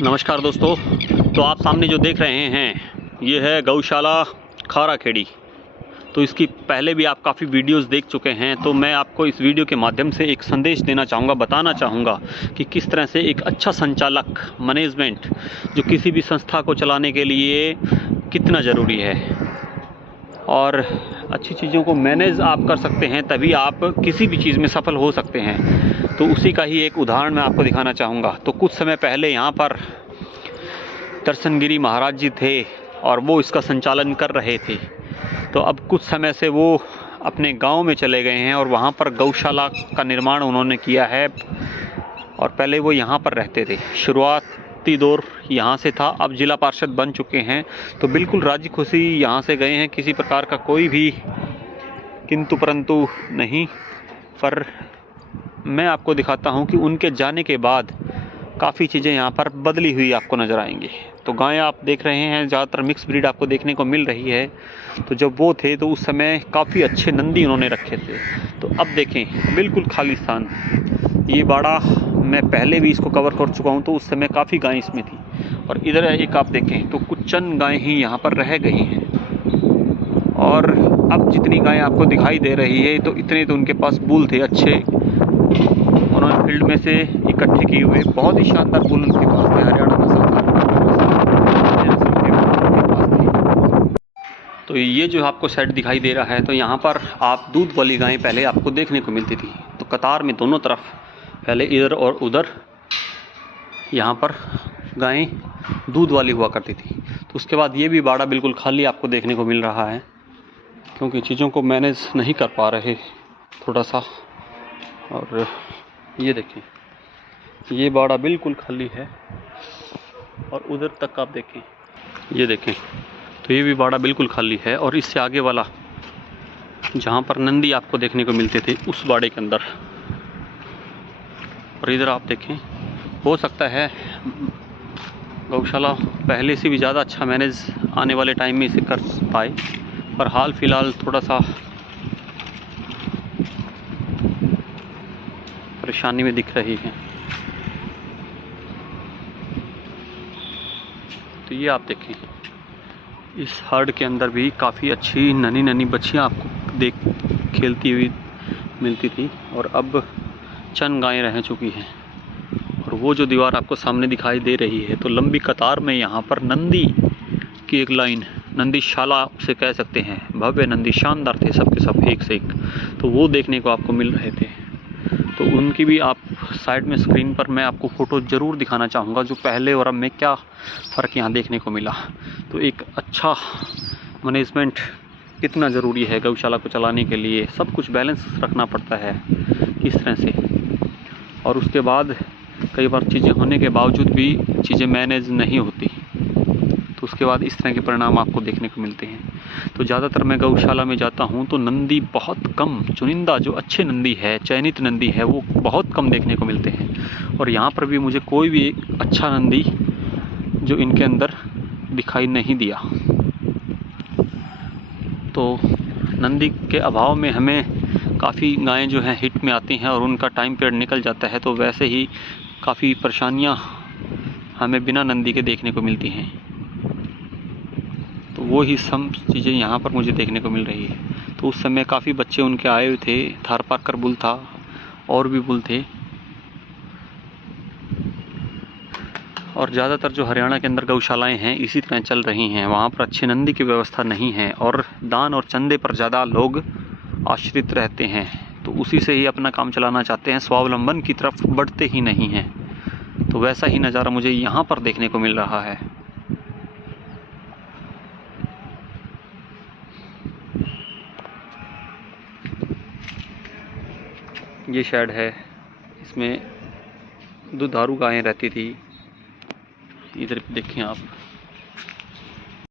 नमस्कार दोस्तों। तो आप सामने जो देख रहे हैं ये है गौशाला खाराखेड़ी। तो इसकी पहले भी आप काफ़ी वीडियोस देख चुके हैं। तो मैं आपको इस वीडियो के माध्यम से एक संदेश देना चाहूँगा, बताना चाहूँगा कि किस तरह से एक अच्छा संचालक मैनेजमेंट जो किसी भी संस्था को चलाने के लिए कितना ज़रूरी है। और अच्छी चीज़ों को मैनेज आप कर सकते हैं तभी आप किसी भी चीज़ में सफल हो सकते हैं। तो उसी का ही एक उदाहरण मैं आपको दिखाना चाहूँगा। तो कुछ समय पहले यहाँ पर दर्शनगिरी महाराज जी थे और वो इसका संचालन कर रहे थे। तो अब कुछ समय से वो अपने गांव में चले गए हैं और वहाँ पर गौशाला का निर्माण उन्होंने किया है। और पहले वो यहाँ पर रहते थे, शुरुआती दौर यहाँ से था। अब जिला पार्षद बन चुके हैं तो बिल्कुल राजी खुशी यहाँ से गए हैं, किसी प्रकार का कोई भी किंतु परंतु नहीं। पर मैं आपको दिखाता हूँ कि उनके जाने के बाद काफ़ी चीज़ें यहाँ पर बदली हुई आपको नज़र आएंगी। तो गायें आप देख रहे हैं, ज़्यादातर मिक्स ब्रीड आपको देखने को मिल रही है। तो जब वो थे तो उस समय काफ़ी अच्छे नंदी उन्होंने रखे थे। तो अब देखें बिल्कुल खाली स्थान। ये बाड़ा मैं पहले भी इसको कवर कर चुका हूँ, तो उस समय काफ़ी गायें इसमें थी। और इधर एक आप देखें तो कुछ चंद गायें ही यहाँ पर रह गई हैं। और अब जितनी गायें आपको दिखाई दे रही है तो इतने तो उनके पास बुल थे अच्छे, उन्होंने फील्ड में से इकट्ठे किए हुए बहुत ही शानदार बुल उनके पास थे। हरियाणा का तो ये जो आपको सेट दिखाई दे रहा है, तो यहाँ पर आप दूध वाली गायें पहले आपको देखने को मिलती थी। तो कतार में दोनों तरफ पहले इधर और उधर यहाँ पर गायें दूध वाली हुआ करती थी। तो उसके बाद ये भी बाड़ा बिल्कुल खाली आपको देखने को मिल रहा है, क्योंकि चीज़ों को मैनेज नहीं कर पा रहे थोड़ा सा। और ये देखें ये बाड़ा बिल्कुल खाली है और उधर तक आप देखें, ये देखें तो ये भी बाड़ा बिल्कुल खाली है। और इससे आगे वाला जहाँ पर नंदी आपको देखने को मिलते थे उस बाड़े के अंदर, और इधर आप देखें, हो सकता है गौशाला पहले से भी ज़्यादा अच्छा मैनेज आने वाले टाइम में इसे कर पाए, पर हाल फिलहाल थोड़ा सा परेशानी में दिख रही है। तो ये आप देखें इस हर्ड के अंदर भी काफ़ी अच्छी नन्ही नन्ही बच्चियाँ आपको खेलती हुई मिलती थी। और अब चंद गायें रह चुकी हैं। और वो जो दीवार आपको सामने दिखाई दे रही है, तो लंबी कतार में यहाँ पर नंदी की एक लाइन, नंदीशाला से कह सकते हैं, भव्य नंदी शानदार थे सबके सब एक से एक। तो वो देखने को आपको मिल रहे थे। तो उनकी भी आप साइड में स्क्रीन पर मैं आपको फ़ोटो ज़रूर दिखाना चाहूँगा, जो पहले और अब में क्या फ़र्क यहाँ देखने को मिला। तो एक अच्छा मैनेजमेंट कितना ज़रूरी है गौशाला को चलाने के लिए, सब कुछ बैलेंस रखना पड़ता है इस तरह से। और उसके बाद कई बार चीज़ें होने के बावजूद भी चीज़ें मैनेज नहीं होती, तो उसके बाद इस तरह के परिणाम आपको देखने को मिलते हैं। तो ज़्यादातर मैं गौशाला में जाता हूँ तो नंदी बहुत कम, चुनिंदा जो अच्छे नंदी है, चयनित नंदी है, वो बहुत कम देखने को मिलते हैं। और यहाँ पर भी मुझे कोई भी एक अच्छा नंदी जो इनके अंदर दिखाई नहीं दिया। तो नंदी के अभाव में हमें काफ़ी गायें जो हैं हिट में आती हैं और उनका टाइम पीरियड निकल जाता है। तो वैसे ही काफ़ी परेशानियाँ हमें बिना नंदी के देखने को मिलती हैं। तो वो ही सब चीज़ें यहाँ पर मुझे देखने को मिल रही है। तो उस समय काफ़ी बच्चे उनके आए हुए थे, थारपारकर बुल था और भी बुल थे। और ज़्यादातर जो हरियाणा के अंदर गौशालाएं हैं इसी तरह चल रही हैं, वहाँ पर अच्छे नंदी की व्यवस्था नहीं है और दान और चंदे पर ज़्यादा लोग आश्रित रहते हैं। तो उसी से ही अपना काम चलाना चाहते हैं, स्वावलंबन की तरफ बढ़ते ही नहीं हैं। तो वैसा ही नज़ारा मुझे यहाँ पर देखने को मिल रहा है। ये शेड है, इसमें दुधारू गायें रहती थी। इधर देखें आप।